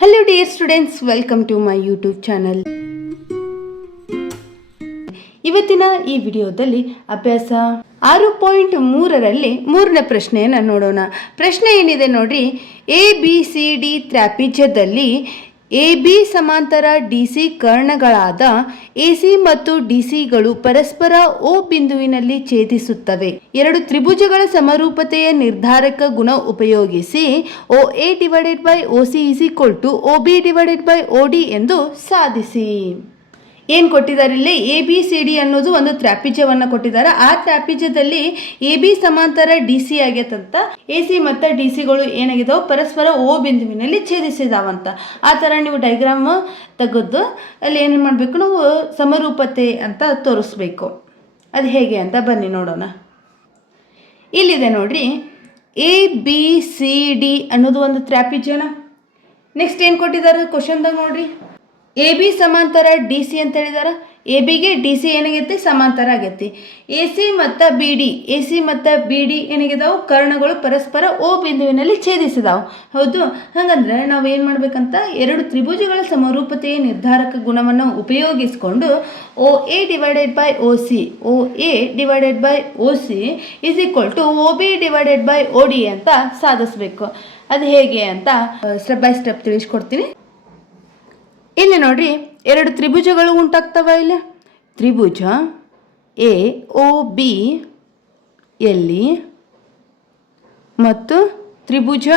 Hello dear students, welcome to my YouTube channel. ಇವತ್ತಿನ ಈ ವಿಡಿಯೋದಲ್ಲಿ ಅಭ್ಯಾಸ 6.3ರಲ್ಲಿ ಮೂರನೇ ಪ್ರಶ್ನೆಯನ್ನು ನೋಡೋಣ. ಪ್ರಶ್ನೆ ಏನಿದೆ ನೋಡ್ರಿ, ABCD ತ್ರಾಪಿಜ್ಯದಲ್ಲಿ AB ಸಮಾಂತರ DC ಕರ್ಣಗಳಾದ AC ಮತ್ತು DCಗಳು ಪರಸ್ಪರ O ಬಿಂದುವಿನಲ್ಲಿ ಛೇದಿಸುತ್ತವೆ. ಎರಡು ತ್ರಿಭುಜಗಳ ಸಮರೂಪತೆಯ ನಿರ್ಧಾರಕ ಗುಣ ಉಪಯೋಗಿಸಿ OA/OC OB/OD ಎಂದು ಸಾಧಿಸಿ. ಏನು ಕೊಟ್ಟಿದ್ದಾರೆ ಇಲ್ಲಿ? ABCD ಅನ್ನೋದು ಒಂದು ತ್ರಾಪಿಜ್ಯವನ್ನು ಕೊಟ್ಟಿದ್ದಾರೆ. ಆ ತ್ರಾಪಿಜ್ಯದಲ್ಲಿ AB ಸಮಾಂತರ DC ಆಗೈತಂತ. AC ಮತ್ತು DCಗಳು ಏನಾಗಿದಾವೆ, ಪರಸ್ಪರ O ಬಿಂದುವಿನಲ್ಲಿ ಛೇದಿಸಿದಾವಂತ. ಆ ಥರ ನೀವು ಡೈಗ್ರಾಮ್ ತೆಗೆದು ಅಲ್ಲಿ ಏನು ಮಾಡಬೇಕು, ನಾವು ಸಮರೂಪತೆ ಅಂತ ತೋರಿಸ್ಬೇಕು. ಅದು ಹೇಗೆ ಅಂತ ಬನ್ನಿ ನೋಡೋಣ. ಇಲ್ಲಿದೆ ನೋಡ್ರಿ, ABCD ಅನ್ನೋದು ಒಂದು ತ್ರಾಪಿಜ್ಯನ. ನೆಕ್ಸ್ಟ್ ಏನು ಕೊಟ್ಟಿದ್ದಾರೆ ಕ್ವಶನ್ದಾಗ ನೋಡ್ರಿ, AB ಸಮಾಂತರ DC ಅಂತ ಹೇಳಿದಾರ. ABಗೆ DC ಏನಾಗೈತಿ, ಸಮಾಂತರ ಆಗೈತಿ. AC ಮತ್ತು BD ಏನಾಗಿದಾವೆ, ಕರ್ಣಗಳು ಪರಸ್ಪರ O ಬಿಂದುವಿನಲ್ಲಿ ಛೇದಿಸಿದಾವೆ. ಹೌದು, ಹಾಗಂದ್ರೆ ನಾವು ಏನು ಮಾಡ್ಬೇಕಂತ, ಎರಡು ತ್ರಿಭುಜಗಳ ಸಮರೂಪತೆಯ ನಿರ್ಧಾರಕ ಗುಣವನ್ನು ಉಪಯೋಗಿಸಿಕೊಂಡು OA/OC OB/OD ಅಂತ ಸಾಧಿಸಬೇಕು. ಅದು ಹೇಗೆ ಅಂತ ಸ್ಟೆಪ್ ಬೈ ಸ್ಟೆಪ್ ತಿಳಿಸ್ಕೊಡ್ತೀನಿ. ಇಲ್ಲಿ ನೋಡ್ರಿ, ಎರಡು ತ್ರಿಭುಜಗಳು ಉಂಟಾಗ್ತವೆ. ಇಲ್ಲಿ ತ್ರಿಭುಜ AOB ಎಲ್ಲಿ ಮತ್ತು ತ್ರಿಭುಜ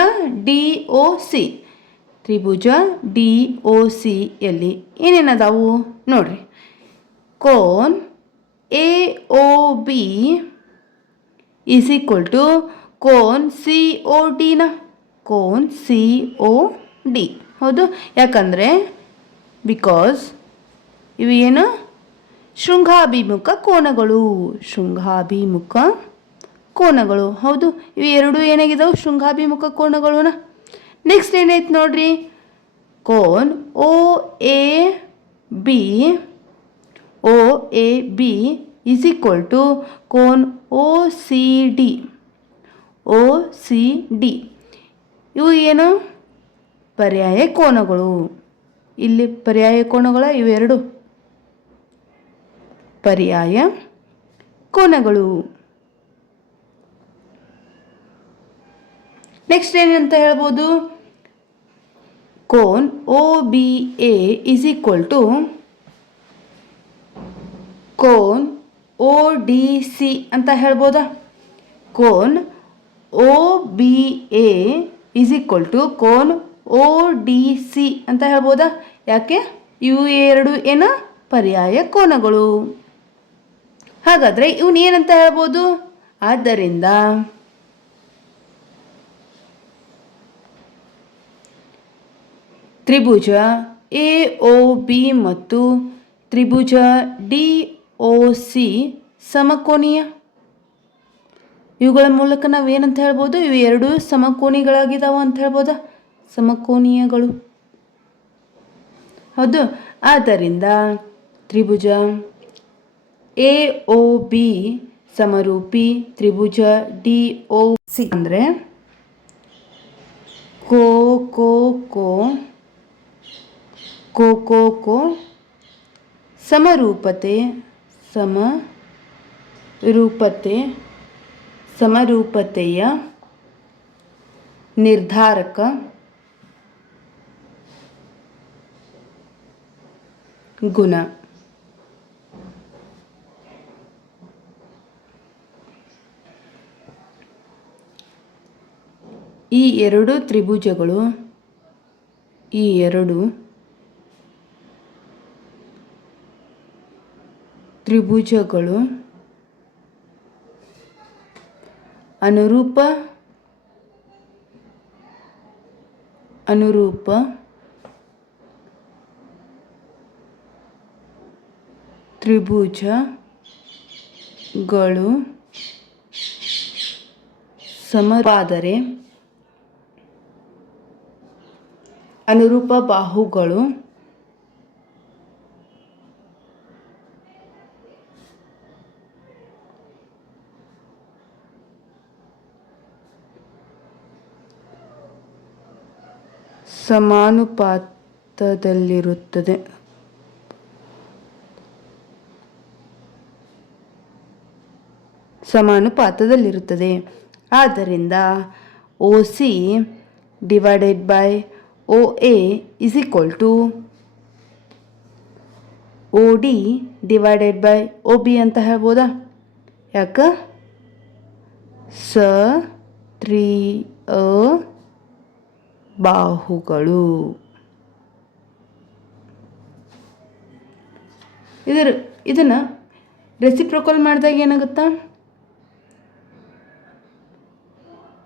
DOC ಎಲ್ಲಿ ಏನೇನದಾವು ನೋಡ್ರಿ. Cone AOB cone COD. ಹೌದು, ಯಾಕಂದರೆ ಬಿಕಾಸ್ ಇವು ಏನು, ಶೃಂಗಾಭಿಮುಖ ಕೋನಗಳು. ಹೌದು, ಇವು ಎರಡು ಏನಾಗಿದಾವೆ, ಶೃಂಗಾಭಿಮುಖ ಕೋನಗಳೂನ. ನೆಕ್ಸ್ಟ್ ಏನೈತೆ ನೋಡ್ರಿ, ಕೋನ್ OAB ಕೋನ್ OCD. ಇವು ಏನು, ಪರ್ಯಾಯ ಕೋನಗಳು. ಇಲ್ಲಿ ಪರ್ಯಾಯ ಕೋನಗಳ ಇವೆರಡು ಪರ್ಯಾಯ ಕೋನಗಳು. ನೆಕ್ಸ್ಟ್ ಏನಂತ ಹೇಳ್ಬೋದು, ಕೋನ್ OBA ಕೋನ್ ODC ಅಂತ ಹೇಳ್ಬೋದಾ. ಕೋನ್ OBA ಕೋನ್ ODC ಅಂತ ಹೇಳ್ಬೋದಾ. ಯಾಕೆ, ಇವು ಎರಡು ಏನು, ಪರ್ಯಾಯ ಕೋನಗಳು. ಹಾಗಾದರೆ ಇವನ್ ಏನಂತ ಹೇಳ್ಬೋದು, ಆದ್ದರಿಂದ ತ್ರಿಭುಜ AOB ಮತ್ತು ತ್ರಿಭುಜ DOC ಸಮಕೋನೀಯ. ಇವುಗಳ ಮೂಲಕ ನಾವು ಏನಂತ ಹೇಳ್ಬೋದು, ಇವು ಎರಡು ಸಮಕೋನಿಗಳಾಗಿದ್ದಾವೆ ಅಂತ ಹೇಳ್ಬೋದಾ, ಸಮಕೋನೀಯಗಳು. ಹೌದು, ಆದ್ದರಿಂದ ತ್ರಿಭುಜ AOB ಸಮರೂಪಿ ತ್ರಿಭುಜ DOC ಅಂದರೆ ಕೋ ಸಮರೂಪತೆಯ ನಿರ್ಧಾರಕ ಗುಣ. ಈ ಎರಡು ತ್ರಿಭುಜಗಳು ಅನುರೂಪ ತ್ರಿಭುಜಗಳು ಸಮವಾದರೆ ಅನುರೂಪ ಬಾಹುಗಳು ಸಮಾನುಪಾತದಲ್ಲಿರುತ್ತದೆ. ಸಮಾನುಪಾತದಲ್ಲಿರುತ್ತದೆ. ಆದ್ದರಿಂದ OC divided by OA is equal to OD divided by OB ಅಂತ ಹೇಳ್ಬೋದಾ? ಯಾಕೆ ಸತ್ರಿಯ ಬಾಹುಗಳು. ಇದನ್ನು ರೆಸಿಪ್ರೊಕಲ್ ಮಾಡಿದಾಗ ಏನಾಗುತ್ತಾ?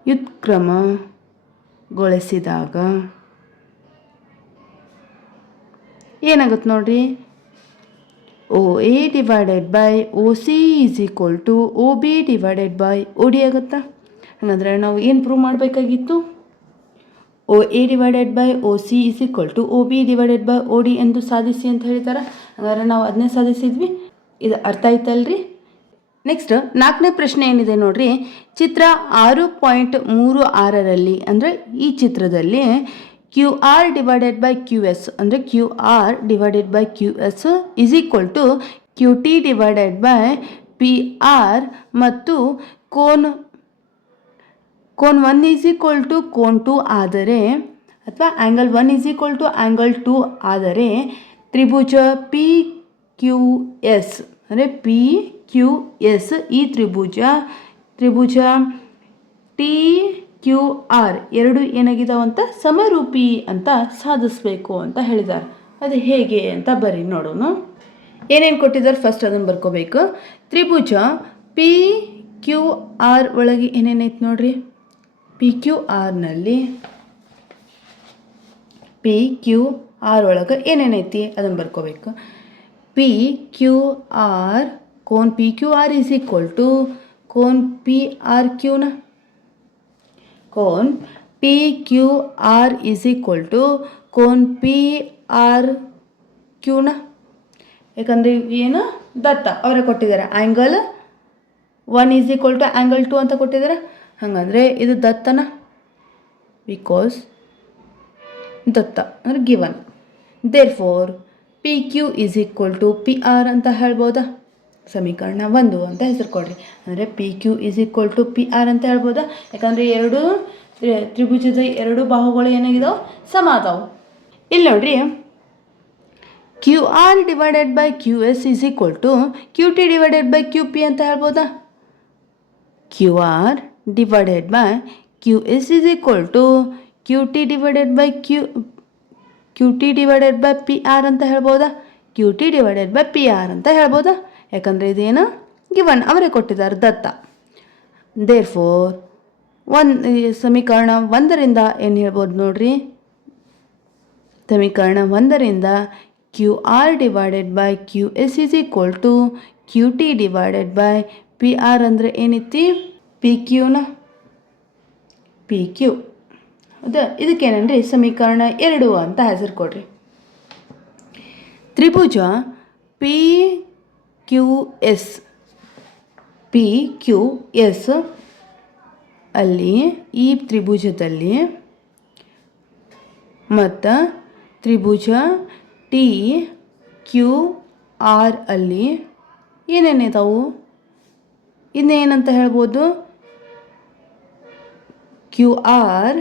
ವ್ಯುತ್ಕ್ರಮಗೊಳಿಸಿದಾಗ ಏನಾಗುತ್ತೆ ನೋಡ್ರಿ, OA divided by OC is equal to OB divided by OD ಆಗುತ್ತಾ? ಹಾಗಾದರೆ ನಾವು ಏನು ಪ್ರೂವ್ ಮಾಡಬೇಕಾಗಿತ್ತು? OA divided by OC is equal to OB divided by OD ಎಂದು ಸಾಧಿಸಿ ಅಂತ ಹೇಳ್ತಾರೆ. ಹಾಗಾದರೆ ನಾವು ಅದನ್ನೇ ಸಾಧಿಸಿದ್ವಿ. ಇದು ಅರ್ಥ ಆಯ್ತಲ್ರಿ? ನೆಕ್ಸ್ಟ್ 4ನೇ ಪ್ರಶ್ನೆ ಏನಿದೆ ನೋಡ್ರಿ. ಚಿತ್ರ 6.36ರಲ್ಲಿ ಅಂದರೆ ಈ ಚಿತ್ರದಲ್ಲಿ QR ಡಿವೈಡೆಡ್ ಬೈ QS ಅಂದರೆ QR divided by QS is equal to QT divided by PR ಮತ್ತು ಕೋನ್ 1 ಈಸ್ ಈಕ್ವಲ್ ಟು ಕೋನ್ 2 ಆದರೆ, ಅಥವಾ angle 1 is equal to angle 2 ಆದರೆ ತ್ರಿಭುಜ PQS ಅಂದರೆ PQS ಈ ತ್ರಿಭುಜ TQR ಎರಡು ಏನಾಗಿದಾವಂತ ಸಮರೂಪಿ ಅಂತ ಸಾಧಿಸಬೇಕು ಅಂತ ಹೇಳಿದ್ದಾರೆ. ಅದು ಹೇಗೆ ಅಂತ ಬರೀ ನೋಡೋಣ. ಏನೇನು ಕೊಟ್ಟಿದ್ದಾರೆ ಫಸ್ಟ್ ಅದನ್ನು ಬರ್ಕೋಬೇಕು. ತ್ರಿಭುಜ PQR ಒಳಗೆ ಏನೇನೈತೆ ನೋಡ್ರಿ. PQRನಲ್ಲಿ PQR ಒಳಗೆ ಏನೇನೈತಿ ಅದನ್ನು ಬರ್ಕೋಬೇಕು. PQR ಕೋನ್ PQR ಈಸ್ ಈಕ್ವಲ್ ಟು ಕೋನ್ PRQನ ಕೋನ್ PQR ಈಸ್ ಈಕ್ವಲ್ ಟು ಕೋನ್ PRQನ. ಯಾಕಂದರೆ ಏನು ದತ್ತ ಅವರೇ ಕೊಟ್ಟಿದ್ದಾರೆ. Angle 1 is equal to angle 2 ಅಂತ ಕೊಟ್ಟಿದ್ದಾರೆ. ಹಾಗಂದರೆ ಇದು ದತ್ತನ, ಬಿಕಾಸ್ ದತ್ತ ಅಂದರೆ given. Therefore PQ is equal to PR ಅಂತ ಹೇಳ್ಬೋದಾ? ಸಮೀಕರಣ 1 ಅಂತ ಹೆಸರು ಕೊಡ್ರಿ. ಅಂದರೆ PQ is equal to PR ಅಂತ ಹೇಳ್ಬೋದಾ? ಯಾಕಂದರೆ ಎರಡು ತ್ರಿಭುಜದ ಎರಡು ಬಾಹುಗಳು ಏನಾಗಿದಾವೆ, ಸಮ ಅದಾವೆ. ಇಲ್ಲಿ ನೋಡ್ರಿ, QR divided by QS is equal to QT divided by QP ಅಂತ ಹೇಳ್ಬೋದಾ? QR divided by QS is equal to QT divided by QT divided by PR ಅಂತ ಹೇಳ್ಬೋದಾ? QT ಡಿವೈಡೆಡ್ ಬೈ PR ಅಂತ ಹೇಳ್ಬೋದಾ? ಯಾಕಂದರೆ ಇದೇನು ಗಿವನ್, ಅವರೇ ಕೊಟ್ಟಿದ್ದಾರೆ ದತ್ತ. ದೇರ್ಫೋರ್ ಸಮೀಕರಣ 1ರಿಂದ ಏನು ಹೇಳ್ಬೋದು ನೋಡ್ರಿ. ಸಮೀಕರಣ 1ರಿಂದ QR divided by QS is equal to QT divided by PR ಅಂದರೆ ಏನೈತಿ, PQನ PQ. ಇದಕ್ಕೇನಂದ್ರೆ ಸಮೀಕರಣ 2 ಅಂತ ಹೆಸರು ಕೊಡ್ರಿ. ತ್ರಿಭುಜ PQS ಅಲ್ಲಿ ಈ ತ್ರಿಭುಜದಲ್ಲಿ ಮತ್ತು ತ್ರಿಭುಜ TQR ಅಲ್ಲಿ ಏನೇನಿದಾವು, ಇನ್ನೇನಂತ ಹೇಳ್ಬೋದು. QR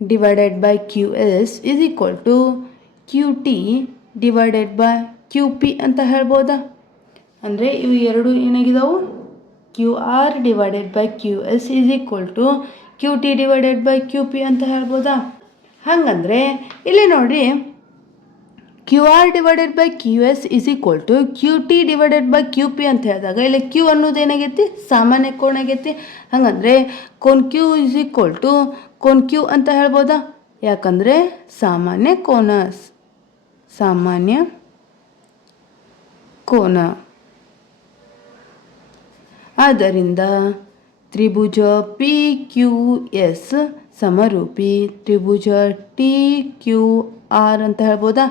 divided by QS is equal to QT divided by QP ಅಂತ ಹೇಳ್ಬೋದಾ? ಅಂದರೆ ಇವು ಎರಡು ಏನಾಗಿದಾವು, QR divided by QS is equal to QT divided by QP ಅಂತ ಹೇಳ್ಬೋದಾ? ಹಾಗಂದರೆ ಇಲ್ಲಿ ನೋಡಿರಿ, QR divided by QS is equal to QT divided by QP ಅಂತ ಹೇಳಿದಾಗ ಇಲ್ಲಿ Q ಅನ್ನೋದು ಏನಾಗೈತಿ, ಸಾಮಾನ್ಯ ಕೋನ ಆಗೈತಿ. ಹಾಗಂದರೆ ಕೋನ್ Q ಇಸ್ ಈಕ್ವಲ್ ಟು ಕೋನ್ Q ಅಂತ ಹೇಳ್ಬೋದಾ? ಯಾಕಂದರೆ ಸಾಮಾನ್ಯ ಕೋನ. ಆದ್ದರಿಂದ ತ್ರಿಭುಜ PQS ಸಮರೂಪಿ ತ್ರಿಭುಜ TQR ಅಂತ ಹೇಳ್ಬೋದಾ?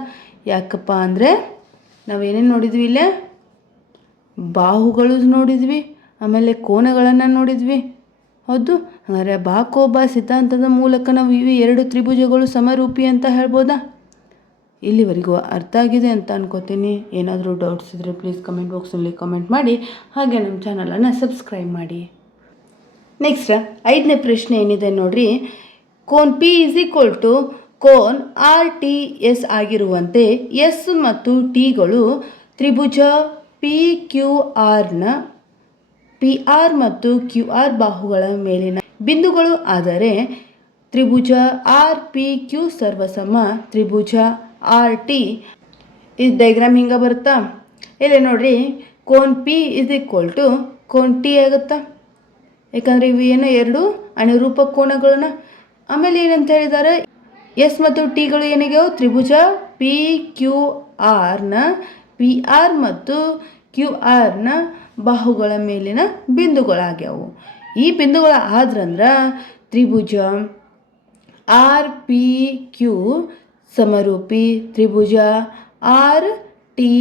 ಯಾಕಪ್ಪ ಅಂದರೆ ನಾವೇನೇನು ನೋಡಿದ್ವಿ, ಇಲ್ಲೇ ಬಾಹುಗಳು ನೋಡಿದ್ವಿ, ಆಮೇಲೆ ಕೋನಗಳನ್ನು ನೋಡಿದ್ವಿ, ಹೌದು. ಹಾಗಾದರೆ ಬಾಕೋಬ ಸಿದ್ಧಾಂತದ ಮೂಲಕ ನಾವು ಇವು ಎರಡು ತ್ರಿಭುಜಗಳು ಸಮರೂಪಿ ಅಂತ ಹೇಳ್ಬೋದಾ? ಇಲ್ಲಿವರೆಗೂ ಅರ್ಥ ಆಗಿದೆ ಅಂತ ಅನ್ಕೋತೀನಿ. ಏನಾದರೂ ಡೌಟ್ಸ್ ಇದ್ದರೆ ಪ್ಲೀಸ್ ಕಮೆಂಟ್ ಬಾಕ್ಸಲ್ಲಿ ಕಮೆಂಟ್ ಮಾಡಿ, ಹಾಗೆ ನಮ್ಮ ಚಾನಲನ್ನು ಸಬ್ಸ್ಕ್ರೈಬ್ ಮಾಡಿ. ನೆಕ್ಸ್ಟ್ 5ನೇ ಪ್ರಶ್ನೆ ಏನಿದೆ ನೋಡ್ರಿ. ಕೋನ್ ಪಿ ಈಸ್ ಈಕ್ವಲ್ ಟು ಕೋನ್ ಆರ್ ಟಿ ಎಸ್ ಆಗಿರುವಂತೆ ಎಸ್ ಮತ್ತು ಟಿಗಳು ತ್ರಿಭುಜ ಪಿ ಕ್ಯೂ ಆರ್ನ ಪಿ ಆರ್ ಮತ್ತು ಕ್ಯೂ ಆರ್ ಬಾಹುಗಳ ಮೇಲಿನ ಬಿಂದುಗಳು ಆದರೆ ತ್ರಿಭುಜ ಆರ್ ಪಿ ಕ್ಯೂ ಸರ್ವಸಮ ತ್ರಿಭುಜ ಆರ್ ಟಿ. ಇದು ಡೈಗ್ರಾಮ್ ಹಿಂಗೆ ಬರುತ್ತಾ? ಇಲ್ಲಿ ನೋಡ್ರಿ, ಕೋನ್ ಪಿ ಇಸ್ ಈಕ್ವಲ್ ಟು ಕೋನ್ ಟಿ ಆಗುತ್ತಾ, ಯಾಕಂದರೆ ಇವು ಏನು ಎರಡು ಅನುರೂಪ ಕೋನಗಳನ್ನ. ಆಮೇಲೆ ಏನಂತ ಹೇಳಿದ್ದಾರೆ, ಎಸ್ ಮತ್ತು ಟಿಗಳು ಏನಾಗ್ಯಾವ? ತ್ರಿಭುಜ ಪಿ ಕ್ಯೂ ಆರ್ನ ಪಿ ಆರ್ ಮತ್ತು ಕ್ಯೂ ಆರ್ನ ಬಾಹುಗಳ ಮೇಲಿನ ಬಿಂದುಗಳಾಗ್ಯಾವು. ಈ ಬಿಂದುಗಳ ಆದ್ರಂದ್ರೆ ತ್ರಿಭುಜ ಆರ್ ಪಿ ಕ್ಯೂ ಸಮರೂಪಿ ತ್ರಿಭುಜ ಆರ್ ಟಿ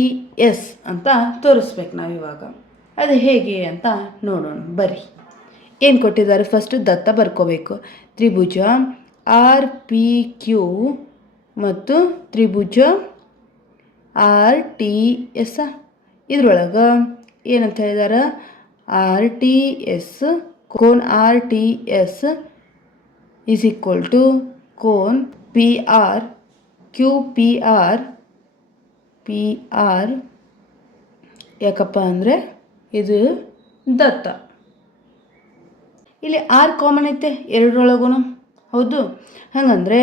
ಎಸ್ ಅಂತ ತೋರಿಸ್ಬೇಕು ನಾವಿವಾಗ. ಅದು ಹೇಗೆ ಅಂತ ನೋಡೋಣ ಬರ್ರಿ. ಏನು ಕೊಟ್ಟಿದ್ದಾರೆ? ಫಸ್ಟು ದತ್ತ ಬರ್ಕೋಬೇಕು. ತ್ರಿಭುಜ ಆರ್ ಪಿ ಕ್ಯೂ ಮತ್ತು ತ್ರಿಭುಜ ಆರ್ ಟಿ ಎಸ್. ಇದ್ರೊಳಗೆ ಏನಂತ ಹೇಳಿದಾರೆ? ಆರ್ ಟಿ ಎಸ್, ಕೋನ್ R T S is equal to ಕೋನ್ P R Q P R. P R ಯಾಕಪ್ಪ ಅಂದರೆ ಇದು ದತ್ತ. ಇಲ್ಲಿ ಆರ್ ಕಾಮನ್ ಐತೆ ಎರಡರೊಳಗೂ, ಹೌದು. ಹಾಗಂದರೆ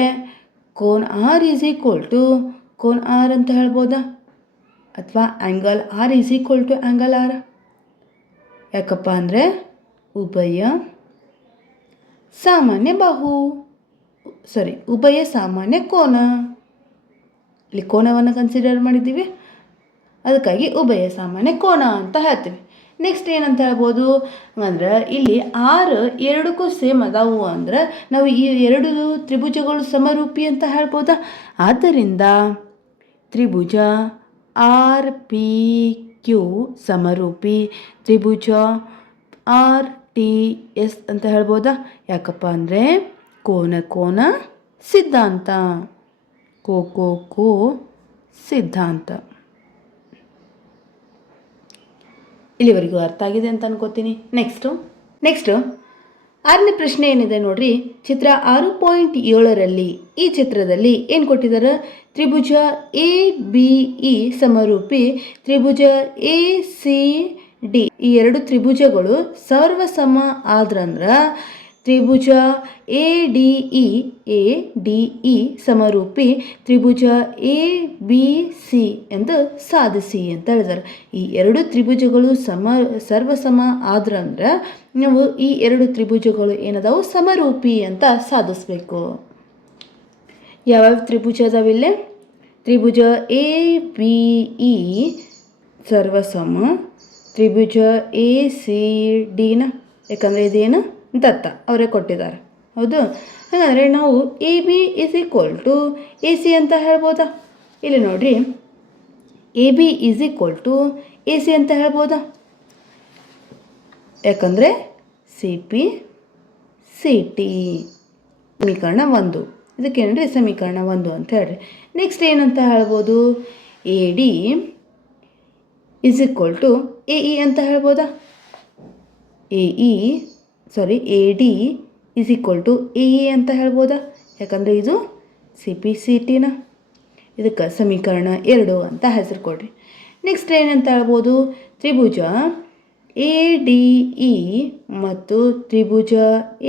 ಕೋನ್ ಆರ್ ಈಸ್ ಈಕ್ವಲ್ ಟು ಕೋನ್ ಆರ್ ಅಂತ ಹೇಳ್ಬೋದಾ? ಅಥವಾ angle R is equal to angle R. ಯಾಕಪ್ಪ ಅಂದರೆ ಉಭಯ ಸಾಮಾನ್ಯ ಬಾಹು, ಉಭಯ ಸಾಮಾನ್ಯ ಕೋನ. ಇಲ್ಲಿ ಕೋನವನ್ನು ಕನ್ಸಿಡರ್ ಮಾಡಿದ್ದೀವಿ, ಅದಕ್ಕಾಗಿ ಉಭಯ ಸಾಮಾನ್ಯ ಕೋನ ಅಂತ ಹೇಳ್ತೀವಿ. ನೆಕ್ಸ್ಟ್ ಏನಂತ ಹೇಳ್ಬೋದು ಅಂದ್ರೆ, ಇಲ್ಲಿ ಆರು ಎರಡಕ್ಕೂ ಸೇಮ್ ಅದಾವು ಅಂದ್ರೆ ನಾವು ಈ ಎರಡು ತ್ರಿಭುಜಗಳು ಸಮರೂಪಿ ಅಂತ ಹೇಳ್ಬೋದಾ? ಆದ್ದರಿಂದ ತ್ರಿಭುಜ ಆರ್ ಪಿ ಕ್ಯೂ ಸಮರೂಪಿ ತ್ರಿಭುಜ ಆರ್ ಟಿ ಎಸ್ ಅಂತ ಹೇಳ್ಬೋದಾ? ಯಾಕಪ್ಪ ಅಂದರೆ ಕೋನ ಕೋನ ಸಿದ್ಧಾಂತ, ಕೋ ಸಿದ್ಧಾಂತ. ಇಲ್ಲಿವರೆಗೂ ಅರ್ಥ ಆಗಿದೆ ಅಂತ ಅನ್ಕೋತೀನಿ. ನೆಕ್ಸ್ಟು 6ನೇ ಪ್ರಶ್ನೆ ಏನಿದೆ ನೋಡ್ರಿ. ಚಿತ್ರ 6.7ರಲ್ಲಿ ಈ ಚಿತ್ರದಲ್ಲಿ ಏನು ಕೊಟ್ಟಿದ್ದಾರೆ? ತ್ರಿಭುಜ ಎ ಬಿ ಇ ಸಮರೂಪಿ ತ್ರಿಭುಜ ಎ ಸಿ ಡಿ. ಈ ಎರಡು ತ್ರಿಭುಜಗಳು ಸರ್ವಸಮ ಆದ್ರಂದ್ರೆ ತ್ರಿಭುಜ ಎ ಡಿ ಇ ಸಮರೂಪಿ ತ್ರಿಭುಜ ಎ ಬಿ ಸಿ ಎಂದು ಸಾಧಿಸಿ ಅಂತ ಹೇಳಿದ್ದಾರೆ. ಈ ಎರಡು ತ್ರಿಭುಜಗಳು ಸರ್ವಸಮ ಆದ್ರಂದ್ರೆ ನಾವು ಈ ಎರಡು ತ್ರಿಭುಜಗಳು ಏನದಾವು? ಸಮರೂಪಿ ಅಂತ ಸಾಧಿಸ್ಬೇಕು. ಯಾವ್ಯಾವ ತ್ರಿಭುಜ ಅದಾವಿಲ್ಲ? ತ್ರಿಭುಜ ಎ ಬಿ ಇ ಸರ್ವಸಮ ತ್ರಿಭುಜ ಎ ಸಿ ಡಿನ, ಯಾಕಂದರೆ ಇದೇನು ದತ್ತ ಅವರೇ ಕೊಟ್ಟಿದ್ದಾರೆ, ಹೌದು. ಹಾಗಾದರೆ ನಾವು A B is equal to A C ಅಂತ ಹೇಳ್ಬೋದಾ? ಇಲ್ಲಿ ನೋಡ್ರಿ, A B is equal to A C ಅಂತ ಹೇಳ್ಬೋದಾ? ಯಾಕಂದರೆ ಸಿ ಪಿ ಸಿ ಟಿ ಸಮೀಕರಣ 1. ಇದಕ್ಕೇನ್ರಿ ಸಮೀಕರಣ 1 ಅಂತ ಹೇಳ್ರಿ. ನೆಕ್ಸ್ಟ್ ಏನಂತ ಹೇಳ್ಬೋದು? A D is equal to A E ಅಂತ ಹೇಳ್ಬೋದಾ? A D is equal to A E ಅಂತ ಹೇಳ್ಬೋದಾ? ಯಾಕಂದರೆ ಇದು ಸಿ ಪಿ ಸಿ ಟಿನ. ಇದಕ್ಕೆ ಸಮೀಕರಣ 2 ಅಂತ ಹೆಸರು ಕೊಡ್ರಿ. ನೆಕ್ಸ್ಟ್ ಏನಂತ ಹೇಳ್ಬೋದು? ತ್ರಿಭುಜ ಎ ಡಿ ಇ ಮತ್ತು ತ್ರಿಭುಜ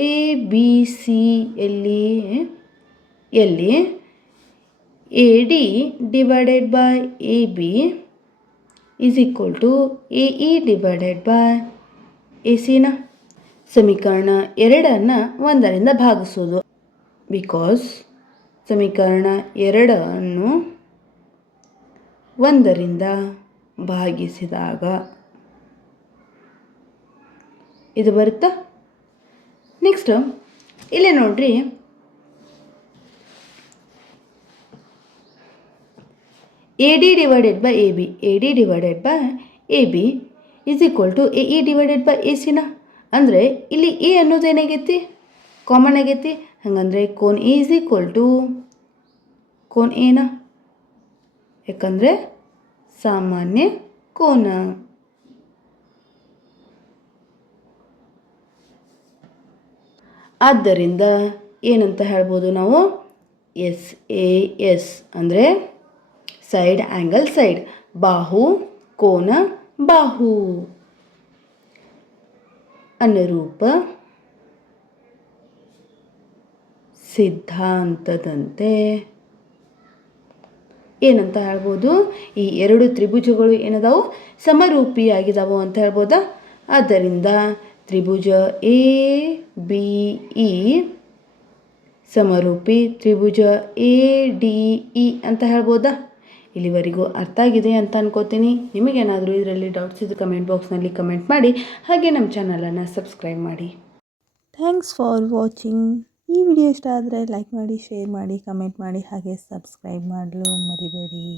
ಎ ಬಿ ಸಿ ಎಲ್ಲಿ A D divided by A B is equal to A E divided by A ಸಿನ. ಸಮೀಕರಣ 2ಅನ್ನು 1ರಿಂದ ಭಾಗಿಸೋದು. ಬಿಕಾಸ್ ಸಮೀಕರಣ 2ಅನ್ನು 1ರಿಂದ ಭಾಗಿಸಿದಾಗ ಇದು ಬರುತ್ತಾ? ನೆಕ್ಸ್ಟ್ ಇಲ್ಲೇ ನೋಡ್ರಿ, A D divided by A B is equal to A E divided by A ಸಿನ. ಅಂದರೆ ಇಲ್ಲಿ ಎ ಅನ್ನೋದು ಏನಾಗೈತಿ, ಕಾಮನ್ ಆಗೈತಿ. ಹಾಗಂದರೆ ಕೋನ್ ಎ ಈಸ್ ಈಕ್ವಲ್ ಟು ಕೋನ್ ಎನ, ಯಾಕಂದರೆ ಸಾಮಾನ್ಯ ಕೋನ. ಆದ್ದರಿಂದ ಏನಂತ ಹೇಳ್ಬೋದು ನಾವು, SAS ಅಂದರೆ ಸೈಡ್ ಆ್ಯಂಗಲ್ ಸೈಡ್, ಬಾಹು ಕೋನ ಬಾಹು. ಅನುರೂಪ ಸಿದ್ಧಾಂತದಂತೆ ಏನಂತ ಹೇಳ್ಬೋದು, ಈ ಎರಡು ತ್ರಿಭುಜಗಳು ಏನದಾವು, ಸಮರೂಪಿಯಾಗಿದ್ದಾವೆ ಅಂತ ಹೇಳ್ಬೋದಾ. ಆದ್ದರಿಂದ ತ್ರಿಭುಜ ABE ಸಮರೂಪಿ ತ್ರಿಭುಜ ADE ಅಂತ ಹೇಳ್ಬೋದಾ. ಇಲ್ಲಿವರೆಗೂ ಅರ್ಥ ಆಗಿದೆ ಅಂತ ಅನ್ಕೋತೀನಿ. ನಿಮಗೇನಾದರೂ ಇದರಲ್ಲಿ ಡೌಟ್ಸ್ ಇದ್ದರೆ ಕಮೆಂಟ್ ಬಾಕ್ಸ್ನಲ್ಲಿ ಕಮೆಂಟ್ ಮಾಡಿ, ಹಾಗೆ ನಮ್ಮ ಚಾನಲನ್ನು ಸಬ್ಸ್ಕ್ರೈಬ್ ಮಾಡಿ. Thanks for watching. ಈ ವಿಡಿಯೋ ಇಷ್ಟ ಆದರೆ ಲೈಕ್ ಮಾಡಿ, ಶೇರ್ ಮಾಡಿ, ಕಮೆಂಟ್ ಮಾಡಿ, ಹಾಗೆ ಸಬ್ಸ್ಕ್ರೈಬ್ ಮಾಡಲು ಮರಿಬೇಡಿ.